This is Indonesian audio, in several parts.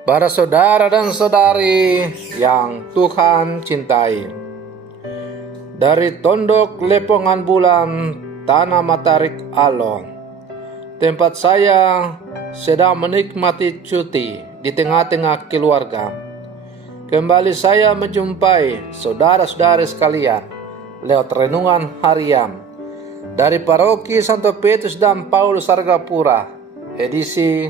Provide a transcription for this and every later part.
Para saudara dan saudari yang Tuhan cintai, dari tondok Lepongan Bulan, Tanah Matarik Alo, tempat saya sedang menikmati cuti di tengah-tengah keluarga, kembali saya menjumpai saudara-saudari sekalian lewat renungan harian dari Paroki Santo Petrus dan Paulus Argapura, edisi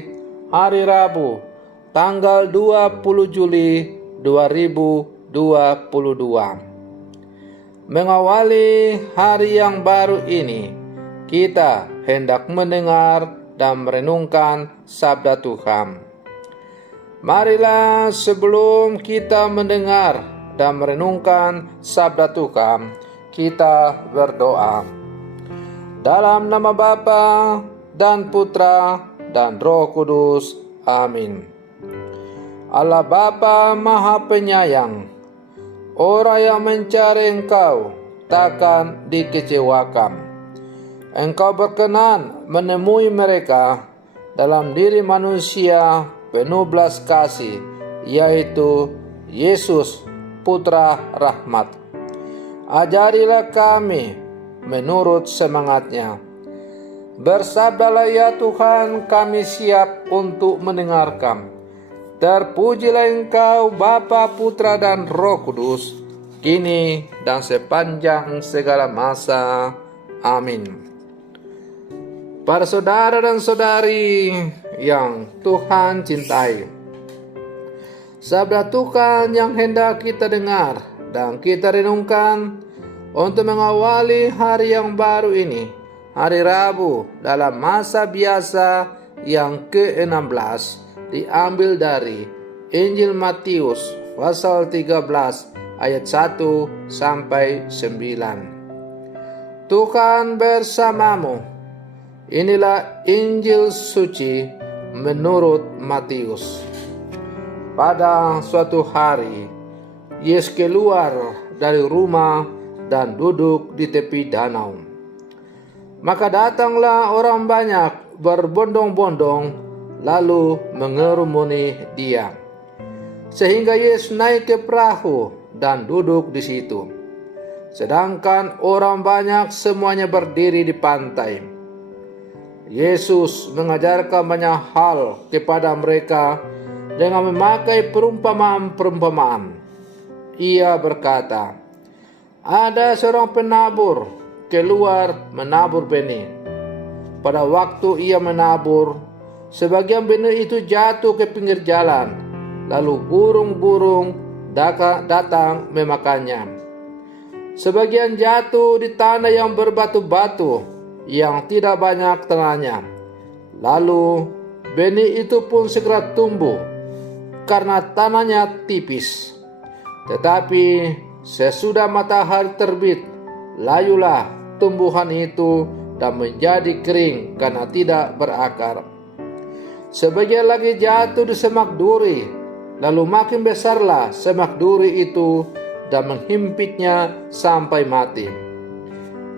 hari Rabu tanggal 20 Juli 2022. Mengawali hari yang baru ini, kita hendak mendengar dan merenungkan sabda Tuhan. Marilah sebelum kita mendengar dan merenungkan sabda Tuhan, kita berdoa. Dalam nama Bapa dan Putra dan Roh Kudus. Amin. Allah Bapa Maha Penyayang, orang yang mencari Engkau takkan dikecewakan. Engkau berkenan menemui mereka dalam diri manusia penuh belas kasih, yaitu Yesus, Putra Rahmat. Ajarilah kami menurut semangatnya. Bersabdalah ya Tuhan, kami siap untuk mendengarkan. Terpujilah Engkau Bapa, Putra dan Roh Kudus, kini dan sepanjang segala masa. Amin. Para saudara dan saudari yang Tuhan cintai, sabda Tuhan yang hendak kita dengar dan kita renungkan untuk mengawali hari yang baru ini, hari Rabu dalam masa biasa yang ke-16, diambil dari Injil Matius pasal 13 ayat 1 sampai 9. Tuhan bersamamu. Inilah Injil suci menurut Matius. Pada suatu hari, Yesus keluar dari rumah dan duduk di tepi danau. Maka datanglah orang banyak berbondong-bondong lalu mengerumuni dia, sehingga Yesus naik ke perahu dan duduk di situ, sedangkan orang banyak semuanya berdiri di pantai. Yesus mengajarkan banyak hal kepada mereka dengan memakai perumpamaan-perumpamaan. Ia berkata, ada seorang penabur keluar menabur benih. Pada waktu ia menabur, sebagian benih itu jatuh ke pinggir jalan, lalu burung-burung datang memakannya. Sebagian jatuh di tanah yang berbatu-batu, yang tidak banyak tanahnya. Lalu benih itu pun segera tumbuh, karena tanahnya tipis. Tetapi sesudah matahari terbit, layulah tumbuhan itu dan menjadi kering karena tidak berakar. Sebagian lagi jatuh di semak duri, lalu makin besarlah semak duri itu dan menghimpitnya sampai mati.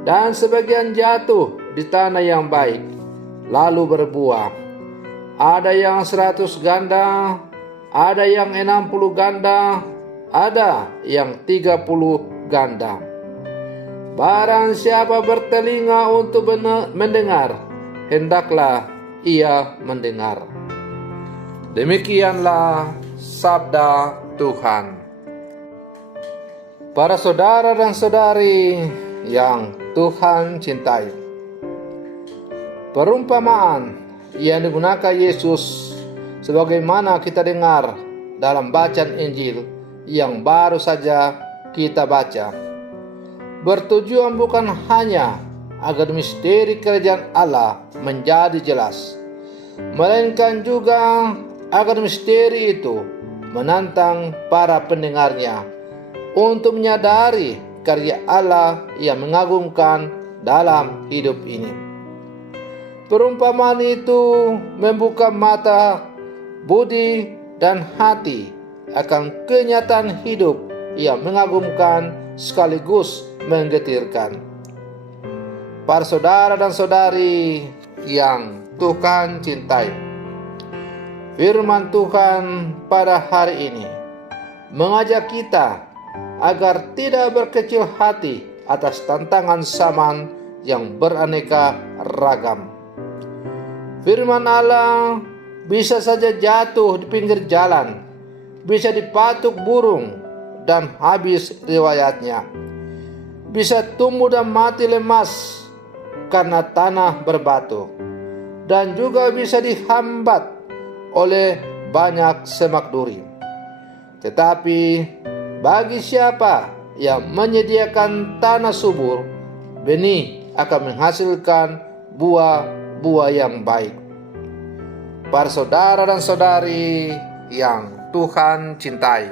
Dan sebagian jatuh di tanah yang baik, lalu berbuah. Ada yang 100 ganda, ada yang 60 ganda, ada yang 30 ganda. Barang siapa bertelinga untuk mendengar, hendaklah ia mendengar. Demikianlah sabda Tuhan. Para saudara dan saudari yang Tuhan cintai, perumpamaan yang digunakan Yesus sebagaimana kita dengar dalam bacaan Injil yang baru saja kita baca, bertujuan bukan hanya agar misteri kerajaan Allah menjadi jelas, melainkan juga agar misteri itu menantang para pendengarnya untuk menyadari karya Allah yang mengagumkan dalam hidup ini. Perumpamaan itu membuka mata, budi, dan hati akan kenyataan hidup yang mengagumkan sekaligus menggetirkan. Para saudara dan saudari yang Tuhan cintai, Firman Tuhan pada hari ini mengajak kita agar tidak berkecil hati atas tantangan zaman yang beraneka ragam. Firman Allah bisa saja jatuh di pinggir jalan, bisa dipatuk burung dan habis riwayatnya, bisa tumbuh dan mati lemas karena tanah berbatu, dan juga bisa dihambat oleh banyak semak duri. Tetapi bagi siapa yang menyediakan tanah subur, benih akan menghasilkan buah-buah yang baik. Para saudara dan saudari yang Tuhan cintai,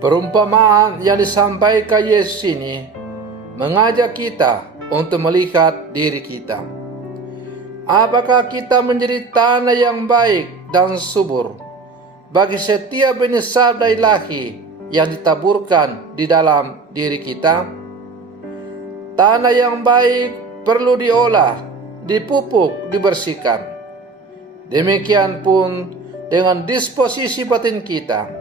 perumpamaan yang disampaikan Yesus ini mengajak kita untuk melihat diri kita. Apakah kita menjadi tanah yang baik dan subur bagi setiap benih sabda ilahi yang ditaburkan di dalam diri kita? Tanah yang baik perlu diolah, dipupuk, dibersihkan. Demikian pun dengan disposisi batin kita.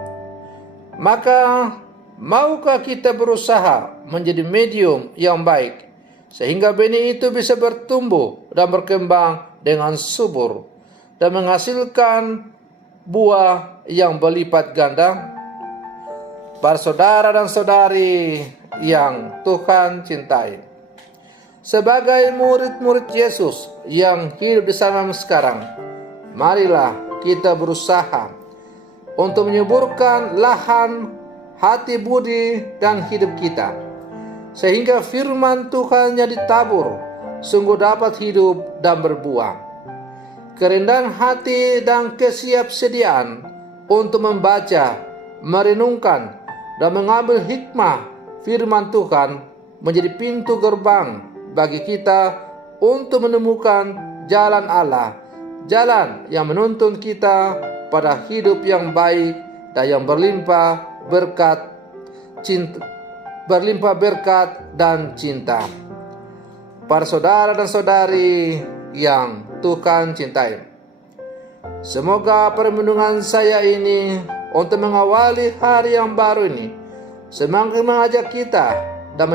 Maka maukah kita berusaha menjadi medium yang baik, sehingga benih itu bisa bertumbuh dan berkembang dengan subur dan menghasilkan buah yang berlipat ganda? Para saudara dan saudari yang Tuhan cintai, sebagai murid-murid Yesus yang hidup di zaman sekarang, marilah kita berusaha untuk menyuburkan lahan hati budi dan hidup kita, sehingga firman Tuhan yang ditabur sungguh dapat hidup dan berbuah. Kerendahan hati dan kesiapsediaan untuk membaca, merenungkan, dan mengambil hikmah firman Tuhan menjadi pintu gerbang bagi kita untuk menemukan jalan Allah, jalan yang menuntun kita pada hidup yang baik dan yang berlimpah berkat dan cinta. Para saudara dan saudari yang Tuhan cintai, semoga permenungan saya ini untuk mengawali hari yang baru ini semakin mengajak kita dan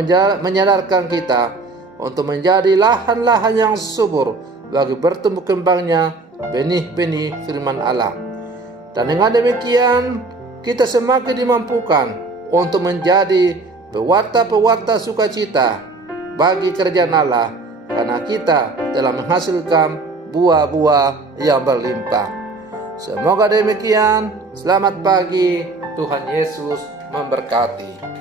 menyadarkan kita untuk menjadi lahan-lahan yang subur bagi bertumbuh kembangnya benih-benih firman Allah. Dan dengan demikian kita semakin dimampukan untuk menjadi pewarta-pewarta sukacita bagi kerajaan Allah, karena kita telah menghasilkan buah-buah yang berlimpah. Semoga demikian. Selamat pagi. Tuhan Yesus memberkati.